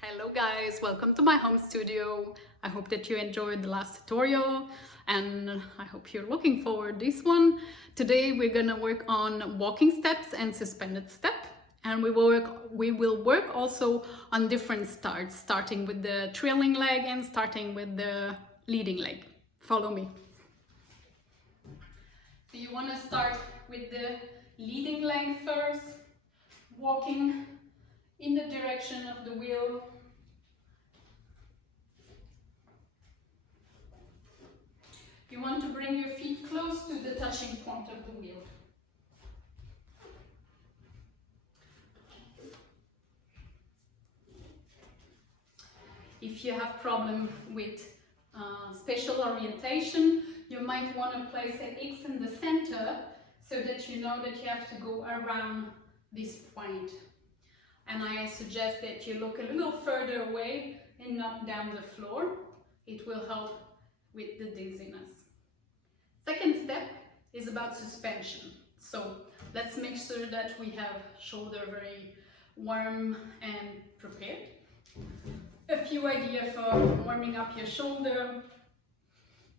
Hello guys, welcome to my home studio. I hope that you enjoyed the last tutorial and I hope you're looking forward to this one. Today we're gonna work on walking steps and suspended step, and we will work also on different starts, starting with the trailing leg and starting with the leading leg. Follow me. So you want to start with the leading leg first, walking in the direction of the wheel. You want to bring your feet close to the touching point of the wheel. If you have problem with spatial orientation, you might want to place an X in the center so that you know that you have to go around this point. And I suggest that you look a little further away and not down the floor. It will help with the dizziness. Second step is about suspension. So let's make sure that we have shoulder very warm and prepared. A few ideas for warming up your shoulder.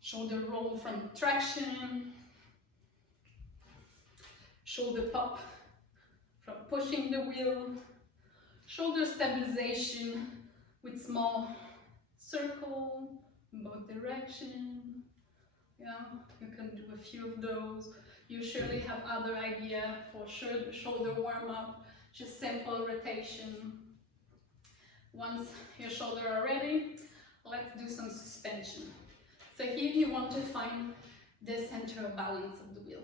Shoulder roll from traction. Shoulder pop from pushing the wheel. Shoulder stabilization with small circle in both directions. Yeah, you can do a few of those. You surely have other idea for shoulder warm up, just simple rotation. Once your shoulder are ready, let's do some suspension. So here you want to find the center of balance of the wheel.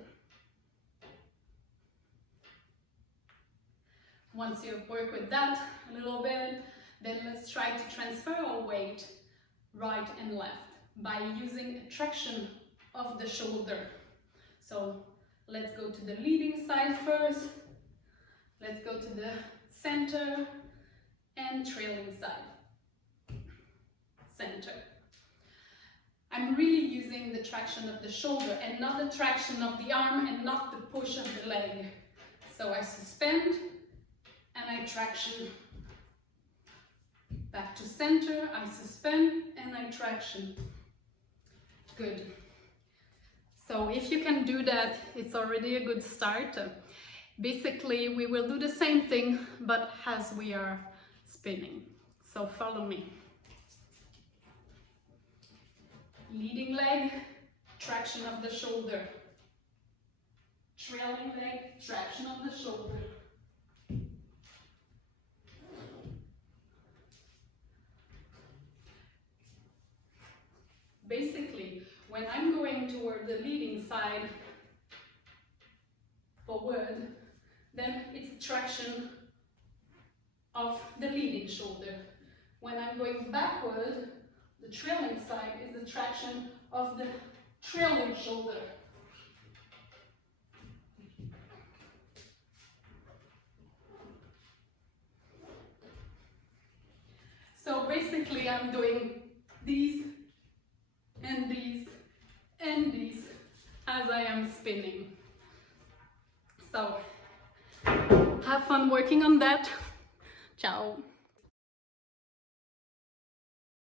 Once you've worked with that a little bit, then let's try to transfer our weight right and left by using a traction of the shoulder. So let's go to the leading side first. Let's go to the center and trailing side. Center. I'm really using the traction of the shoulder and not the traction of the arm and not the push of the leg. So I suspend and I traction. Back to center, I suspend and I traction. Good. So if you can do that, it's already a good start. Basically, we will do the same thing, but as we are spinning. So follow me. Leading leg, traction of the shoulder. Trailing leg, traction of the shoulder. Basically, when I'm going toward the leading side forward, then it's traction of the leading shoulder. When I'm going backward, the trailing side is the traction of the trailing shoulder. So basically I'm doing these and these and these as I am spinning. So have fun working on that. Ciao.